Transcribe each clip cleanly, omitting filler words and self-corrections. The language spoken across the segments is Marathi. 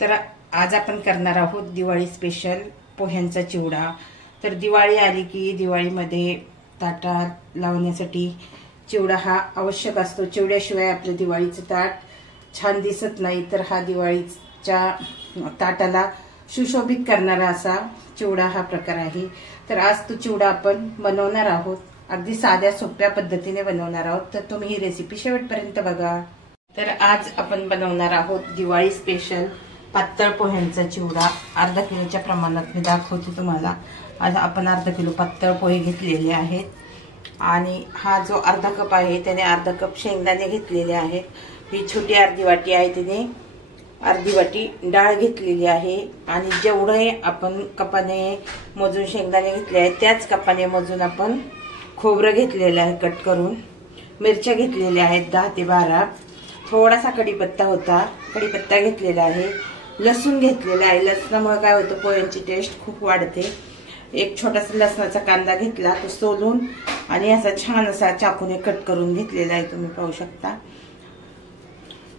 तर आज आपण करणार आहोत दिवाळी स्पेशल पोह्यांचा चिवडा। तर दिवाळी आली की दिवाळीमध्ये ताटात लावण्यासाठी चिवडा हा आवश्यक असतो। चिवड्याशिवाय आपल्या दिवाळीचं ताट छान दिसत नाही। तर हा दिवाळीच्या ताटाला सुशोभित करणारा असा चिवडा हा प्रकार आहे। तर आज तो चिवडा आपण बनवणार आहोत, अगदी साध्या सोप्या पद्धतीने बनवणार आहोत। तर तुम्ही ही रेसिपी शेवटपर्यंत बघा। तर आज आपण बनवणार आहोत दिवाळी स्पेशल पातळ पोह्यांचा चिवडा। अर्धा किलोच्या प्रमाणात मी दाखवते तुम्हाला। आज आपण अर्धा किलो पातळ पोहे घेतलेले आहेत आणि हा जो अर्धा कप आहे त्याने अर्धा कप शेंगदाणे घेतलेले आहेत। ही छोटी अर्धी वाटी आहे त्याने अर्धी वाटी डाळ घेतलेली आहे आणि जेवढे आपण कपाने मोजून शेंगदाणे घेतले आहेत त्याच कपाने मोजून आपण खोबरं घेतलेलं आहे कट करून। मिरच्या घेतलेल्या आहेत 10 ते 12। थोडासा कढीपत्ता होता, कढीपत्ता घेतलेला आहे। लसूण घेतलेला आहे, लसणामुळे काय होतं पोह्यांची टेस्ट खूप वाढते। एक छोटासा लसणाचा कांदा घेतला, तो सोलून आणि असा छान असा चाकूने कट करून घेतलेला आहे, तुम्ही पाहू शकता।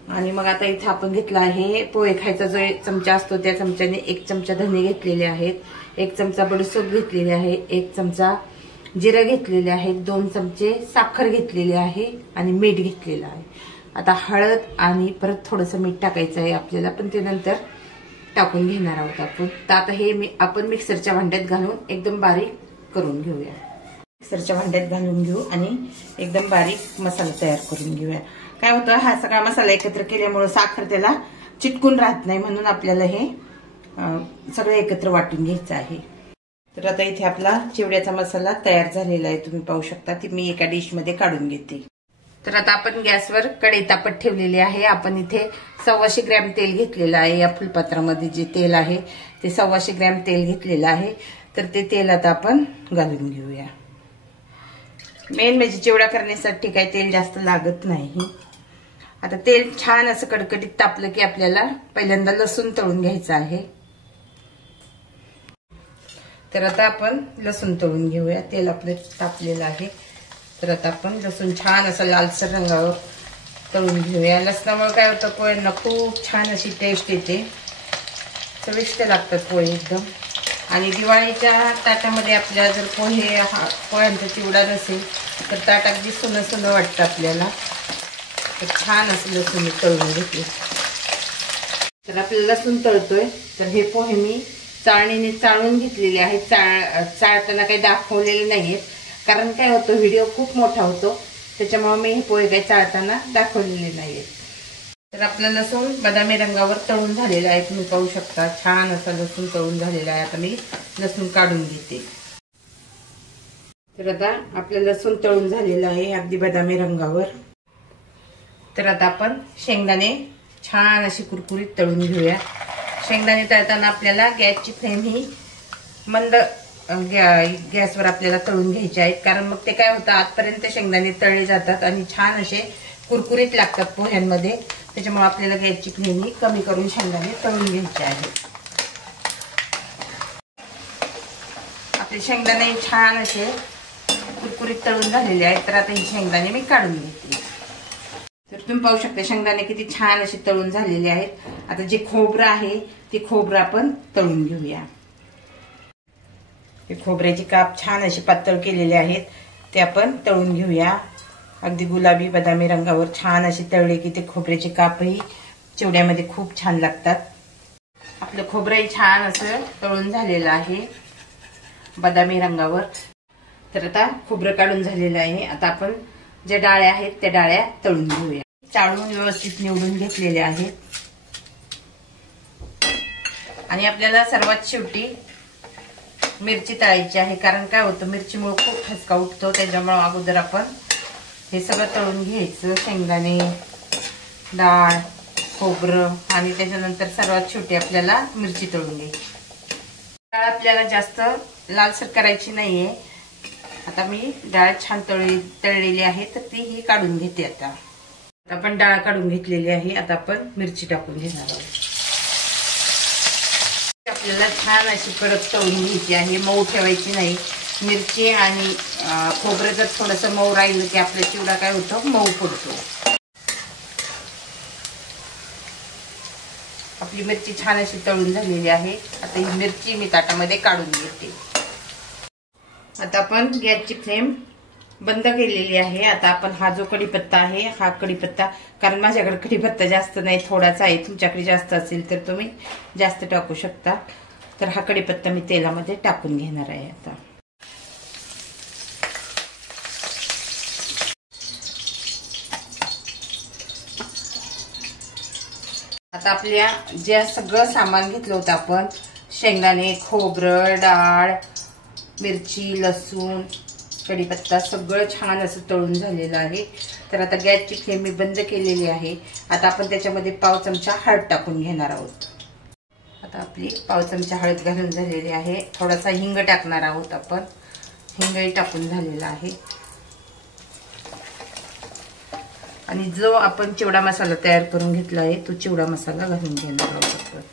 आणि मग आता इथे आपण घेतला आहे पोहे खायचा जो चमचा असतो त्या चमच्याने 1 चमचा धने घेतलेले आहेत, 1 चमचा बडीशेप घेतलेली आहे, 1 चमचा जिरे घेतलेले आहेत, 2 चमचे साखर घेतलेली आहे आणि मीठ घेतलेलं आहे। आता हळद आणि परत थोडंसं मीठ टाकायचं आहे आपल्याला, पण ते नंतर टाकून घेणार आहोत आपण। तर आता हे आपण मिक्सरच्या भांड्यात घालून एकदम बारीक करून घेऊया। मिक्सरच्या भांड्यात घालून घेऊ आणि एकदम बारीक मसाला तयार करून घेऊया। काय होतं, हा सगळा मसाला एकत्र केल्यामुळे साखर त्याला चिटकून राहत नाही, म्हणून आपल्याला हे सगळं एकत्र वाटून घ्यायचं आहे। तर आता इथे आपला चिवड्याचा मसाला तयार झालेला आहे, तुम्ही पाहू शकता। ती मी एका डिश मध्ये काढून घेते। तर आता आपण गॅसवर कढई तापत ठेवलेली आहे। आपण इथे 125 ग्रॅम तेल घेतलेलं आहे। या फुलपात्रामध्ये जे तेल आहे ते 125 ग्रॅम तेल घेतलेलं आहे। तर ते तेल आता आपण घालून घेऊया। मेन म्हणजे चिवडा करण्यासाठी काही तेल जास्त लागत नाही। आता तेल छान असं कडकडीत तापलं की आपल्याला पहिल्यांदा लसूण तळून घ्यायचं आहे। तर आता आपण लसूण तळून घेऊया। तेल आपलं तापलेलं आहे। तर आता आपण लसूण छान असं लालसर रंगावर तळून घेऊया। लसणामुळे काय होतं, पोह्यांना खूप छान अशी टेस्ट येते, चविष्ट लागतात पोहे एकदम। आणि दिवाळीच्या ताटामध्ये आपल्याला जर पोह्यांचा चिवडा नसेल तर ताट अगदी सुनं सुनं वाटतं आपल्याला। तर छान असं लसूण तळून घेते। तर आपल्याला लसूण तळतोय तर हे पोहे मी चाळणीने चाळून घेतलेले आहेत। चाळताना काही दाखवलेले नाहीयेत, कारण काय होतं व्हिडिओ खूप मोठा होतो, त्याच्यामुळे मी हे पोहे काही चाळताना दाखवलेले नाहीयेत। तर आपलं लसूण बदामी रंगावर तळून झालेलं आहे, तुम्ही पाहू शकता। छान असा लसूण तळून झालेला आहे। आता मी लसूण काढून घेते। तर आता आपलं लसूण तळून झालेलं आहे अगदी बदामी रंगावर। तर आता आपण शेंगदाणे छान अशी कुरकुरीत तळून घेऊया। शेंगदाणे तळताना आपल्याला गॅसची फ्लेम ही मंद गॅसवर आपल्याला तळून घ्यायचे आहेत, कारण मग ते काय होतं आतपर्यंत शेंगदाणे तळले जातात आणि छान असे कुरकुरीत लागतात पोह्यांमध्ये। त्याच्यामुळे आपल्याला गॅसची फ्लेम ही कमी करून शेंगदाणे तळून घ्यायचे आहेत। आपले शेंगदाणे छान असे कुरकुरीत तळून झालेले आहेत। तर आता ही शेंगदाणे मी काढून घेते। तर तुम्ही पाहू शकता शेंगदाणे किती छान असे तळून झालेले आहेत। आता जे खोबरं आहे ते खोबरं आपण तळून घेऊया। हे खोबऱ्याचे काप छान असे पातळ केलेले आहेत, ते आपण तळून घेऊया। अगदी गुलाबी बदामी रंगावर छान असे तळले की ते खोबऱ्याचे कापही चिवड्यामध्ये खूप छान लागतात। आपलं खोबरंही छान असं तळून झालेलं आहे बदामी रंगावर। तर आता खोबरं काढून झालेलं आहे। आता आपण ज्या डाळ्या आहेत त्या डाळ्या तळून घेऊया। चाळून व्यवस्थित निवडून घेतलेले आहेत। आणि आपल्याला सर्वात शेवटी मिरची तळायची आहे, कारण काय होतं मिरचीमुळे खूप ठसका उठतो, त्याच्यामुळे अगोदर आपण हे सगळं तळून घ्यायचं। शेंगदाणे, डाळ, खोबरं आणि त्याच्यानंतर सर्वात शेवटी आपल्याला मिरची तळून घ्यायची। डाळ आपल्याला जास्त लालसर करायची नाहीये। आता मी डाळ छान तळलेली आहे, तर ती ही काढून घेते। आता आपण डाळ काढून घेतलेली आहे। आता आपण मिरची टाकून घेणार आहोत। आपल्याला छान अशी कडक तळून घ्यायची आहे, मऊ ठेवायची नाही। मिरची आणि खोबरं जर थोडंसं मऊ राहिलं की आपला चिवडा काय होतो, मऊ पडतो। आपली मिरची छान अशी तळून झालेली आहे। आता ही मिरची मी ताटामध्ये काढून घेते। आता आपण गॅसची फ्लेम बंद केलेली आहे। आता आपण हा जो कढीपत्ता आहे, हा कढीपत्ता, कारण माझ्याकडे कढीपत्ता जास्त नाही, थोडाच आहे, तुमच्याकडे जास्त असेल तर तुम्ही जास्त टाकू शकता। तर हा कढीपत्ता मी तेलामध्ये टाकून घेणार आहे। आता आपल्या जे सगळं सामान घेतलं होतं आपण, शेंगदाणे, खोबरं, डाळ, मिरची, लसूण, कढीपत्ता, सगळं छान असं तळून झालेलं आहे। तर आता गॅसची फ्लेम मी बंद केलेली आहे। आता आपण त्याच्यामध्ये पाव चमचा हळद टाकून घेणार आहोत। आता आपली पाव चमचा हळद घालून झालेली आहे। थोडासा हिंग टाकणार आहोत आपण, हिंगही टाकून झालेला आहे। आणि जो आपण चिवडा मसाला तयार करून घेतला आहे, तो चिवडा मसाला घालून घेणार आहोत।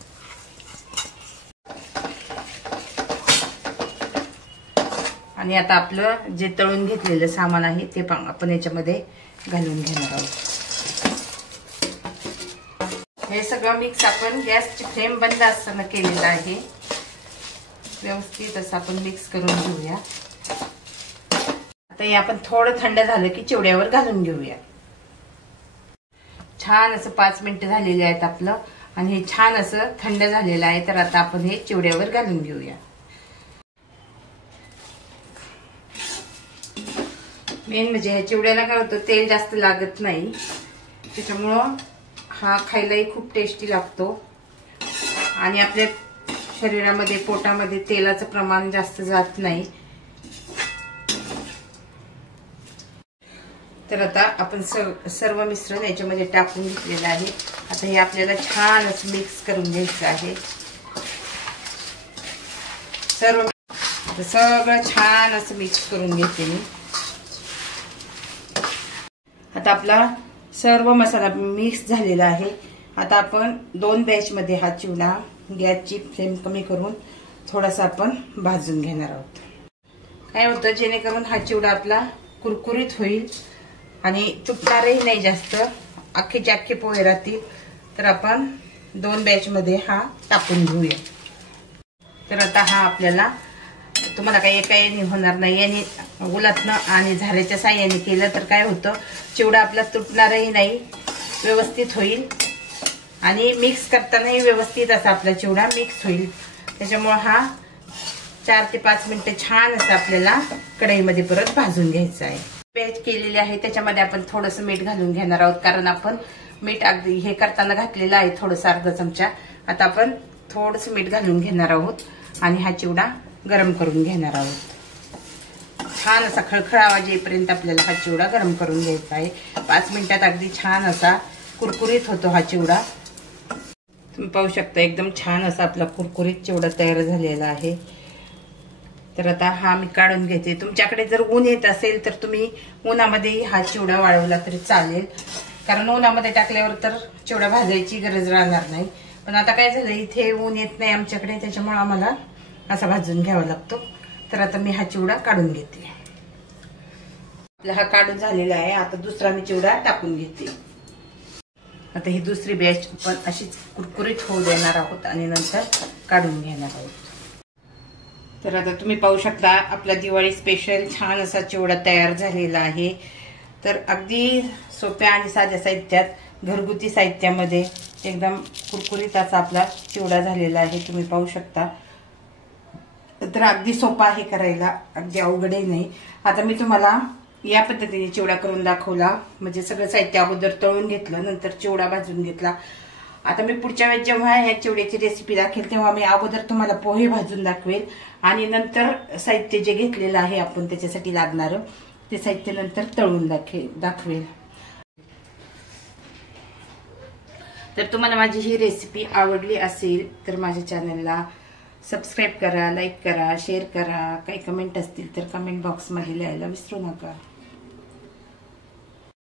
आणि आता आपलं जे तळून घेतलेलं सामान आहे ते आपण याच्यामध्ये घालून घेणार आहोत। हे सगळं मिक्स आपण गॅसची फ्लेम बंद असताना केलेलं आहे। व्यवस्थित असं आपण मिक्स करून घेऊया। आता हे आपण थोडं थंड झालं की चिवड्यावर घालून घेऊया। छान असं 5 मिनिटं झालेले आहेत आपलं, आणि हे छान असं थंड झालेलं आहे। तर आता आपण हे चिवड्यावर घालून घेऊया। मेन म्हणजे ह्या चिवड्याला काय होतं, तेल जास्त लागत नाही, त्याच्यामुळं हा खायलाही खूप टेस्टी लागतो आणि आपल्या शरीरामध्ये, पोटामध्ये तेलाचं प्रमाण जास्त जात नाही। तर आता आपण सर्व मिश्रण याच्यामध्ये टाकून घेतलेलं आहे। आता हे आपल्याला छान असं मिक्स करून घ्यायचं आहे। सगळं छान असं मिक्स करून घेते मी। आता आपला सर्व मसाला मिक्स झालेला आहे। आता आपण 2 बॅच मध्ये हा चिवडा, गॅसची फ्लेम कमी करून थोडासा आपण भाजून घेणार आहोत। काय होतं, जेणेकरून हा चिवडा आपला कुरकुरीत होईल आणि तुटणारही नाही जास्त, अख्खेचे अख्खे पोहे राहतील। तर आपण 2 बॅच मध्ये हा टाकून घेऊया। तर आता हा आपल्याला, तुम्हाला काही एका याने होणार नाही, याने गुलातनं आणि झाऱ्याच्या साह्याने केलं तर काय होतं, चिवडा आपला तुटणारही नाही, व्यवस्थित होईल आणि मिक्स करतानाही व्यवस्थित असा आपला चिवडा मिक्स होईल। त्याच्यामुळे हा 4 ते 5 मिनिटं छान असं आपल्याला कढईमध्ये परत भाजून घ्यायचा आहे। पेस्ट केलेली आहे त्याच्यामध्ये आपण थोडंसं मीठ घालून घेणार आहोत, कारण आपण मीठ अगदी हे करताना घातलेलं आहे, थोडंसं अर्धा चमचा। आता आपण थोडंसं मीठ घालून घेणार आहोत आणि हा चिवडा गरम करून घेणार आहोत। छान असा खळखळ आवाज येईपर्यंत आपल्याला हा चिवडा गरम करून घ्यायचा आहे। 5 मिनिटात अगदी छान असा कुरकुरीत होतो हा चिवडा। तुम्ही पाहू शकता, एकदम छान असा आपला कुरकुरीत चिवडा तयार झालेला आहे। तर आता हा मी काढून घेते। तुमच्याकडे जर ऊन येत असेल तर तुम्ही उन्हामध्ये हा चिवडा वाळवला तरी चालेल, कारण उन्हामध्ये टाकल्यावर तर चिवडा भाजायची गरज राहणार नाही। पण आता काय झालं, इथे ऊन येत नाही आमच्याकडे, त्याच्यामुळे आम्हाला असा भाजून घ्यावा लागतो। तर आता मी हा चिवडा काढून घेते। आपला हा काढून झालेला आहे। आता दुसरा मी चिवडा टाकून घेते। आता ही दुसरी बॅच पण अशीच कुरकुरीत होऊ देणार आहोत आणि नंतर काढून घेणार आहोत। तर आता तुम्ही पाहू शकता, आपला दिवाळी स्पेशल छान असा चिवडा तयार झालेला आहे। तर अगदी सोप्या आणि साध्या साहित्यात, घरगुती साहित्यामध्ये एकदम कुरकुरीत असा आपला चिवडा झालेला आहे, तुम्ही पाहू शकता। तर अगदी सोपा आहे करायला, अगदी अवघडही नाही। आता मी तुम्हाला या पद्धतीने चिवडा करून दाखवला, म्हणजे सगळं साहित्य अगोदर तळून घेतलं, नंतर चिवडा भाजून घेतला। आता मी पुढच्या वेळेस जेव्हा या चिवड्याची रेसिपी दाखवेल तेव्हा मी अगोदर तुम्हाला पोहे भाजून दाखवेल आणि नंतर साहित्य जे घेतलेलं आहे आपण त्याच्यासाठी लागणारं ते साहित्य नंतर तळून दाखवेल। तर तुम्हाला माझी ही रेसिपी आवडली असेल तर माझ्या चॅनलला सबस्क्राईब करा, लाईक करा, शेअर करा। काही कमेंट असतील तर कमेंट बॉक्समध्ये लिहायला विसरू नका।